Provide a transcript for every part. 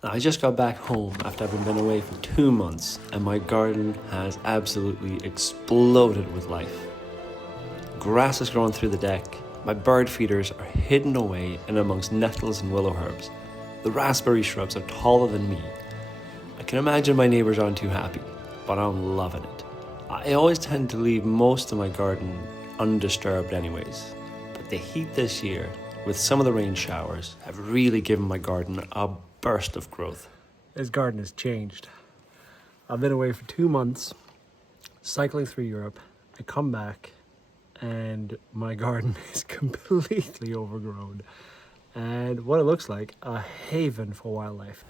I just got back home after having been away for 2 months, and my garden has absolutely exploded with life. Grass has grown through the deck, my bird feeders are hidden away in amongst nettles and willow herbs. The raspberry shrubs are taller than me. I can imagine my neighbours aren't too happy, but I'm loving it. I always tend to leave most of my garden undisturbed anyways, but the heat this year, with some of the rain showers, have really given my garden a burst of growth. This garden has changed. I've been away for 2 months, cycling through Europe. I come back and my garden is completely overgrown. And what it looks like, a haven for wildlife.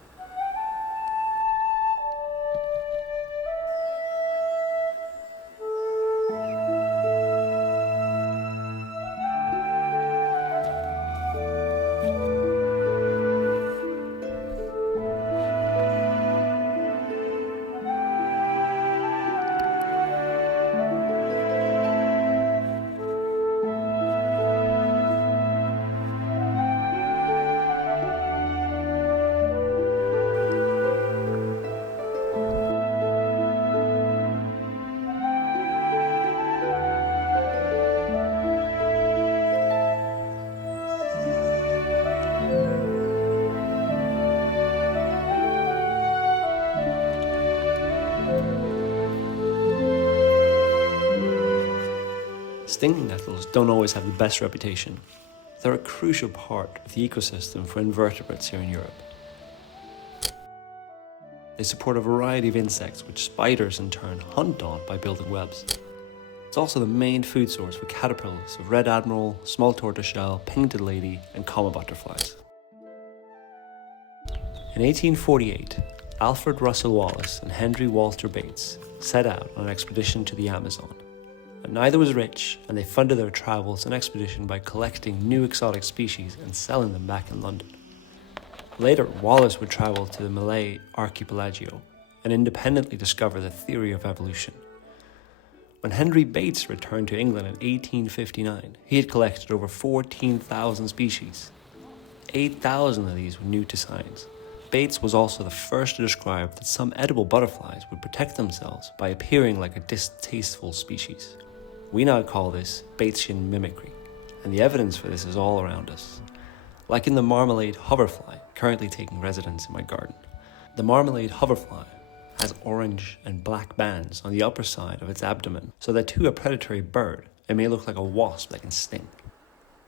Stinging nettles don't always have the best reputation. They're a crucial part of the ecosystem for invertebrates here in Europe. They support a variety of insects which spiders in turn hunt on by building webs. It's also the main food source for caterpillars of red admiral, small tortoiseshell, painted lady and common butterflies. In 1848, Alfred Russel Wallace and Henry Walter Bates set out on an expedition to the Amazon. But neither was rich, and they funded their travels and expedition by collecting new exotic species and selling them back in London. Later, Wallace would travel to the Malay archipelago and independently discover the theory of evolution. When Henry Bates returned to England in 1859, he had collected over 14,000 species. 8,000 of these were new to science. Bates was also the first to describe that some edible butterflies would protect themselves by appearing like a distasteful species. We now call this Batesian mimicry, and the evidence for this is all around us. Like in the Marmalade hoverfly, currently taking residence in my garden. The Marmalade hoverfly has orange and black bands on the upper side of its abdomen, so that to a predatory bird, it may look like a wasp that can sting.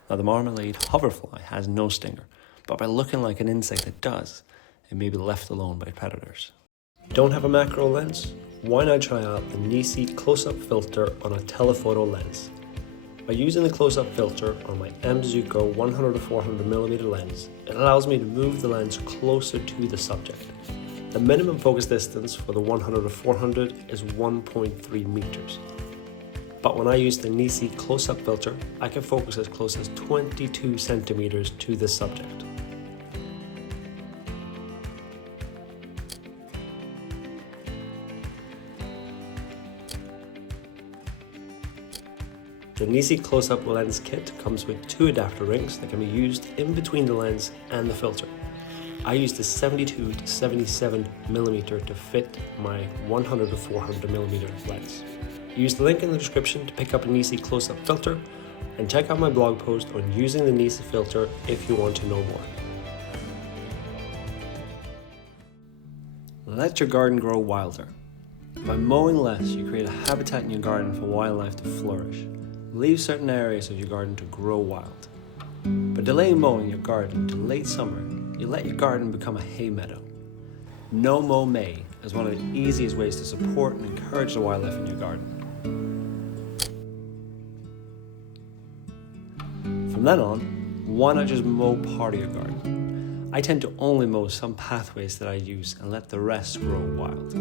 Now the Marmalade hoverfly has no stinger, but by looking like an insect that does, it may be left alone by predators. Don't have a macro lens? Why not try out the Nisi close-up filter on a telephoto lens? By using the close-up filter on my M.Zuiko 100-400mm lens, it allows me to move the lens closer to the subject. The minimum focus distance for the 100-400 is 1.3 meters. But when I use the Nisi close-up filter, I can focus as close as 22 centimeters to the subject. The Nisi close-up lens kit comes with 2 adapter rings that can be used in between the lens and the filter. I used the 72 to 77mm to fit my 100-400mm lens. Use the link in the description to pick up a Nisi close-up filter, and check out my blog post on using the Nisi filter if you want to know more. Let your garden grow wilder. By mowing less, you create a habitat in your garden for wildlife to flourish. Leave certain areas of your garden to grow wild. By delaying mowing your garden to late summer, you let your garden become a hay meadow. No mow May is one of the easiest ways to support and encourage the wildlife in your garden. From then on, why not just mow part of your garden? I tend to only mow some pathways that I use and let the rest grow wild.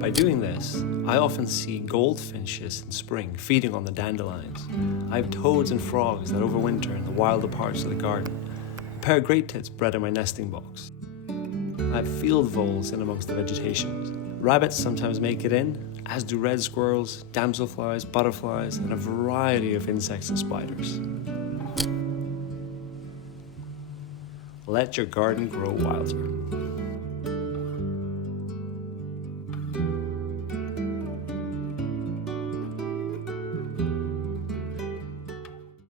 By doing this, I often see goldfinches in spring feeding on the dandelions. I have toads and frogs that overwinter in the wilder parts of the garden. A pair of great tits bred in my nesting box. I have field voles in amongst the vegetation. Rabbits sometimes make it in, as do red squirrels, damselflies, butterflies, and a variety of insects and spiders. Let your garden grow wilder.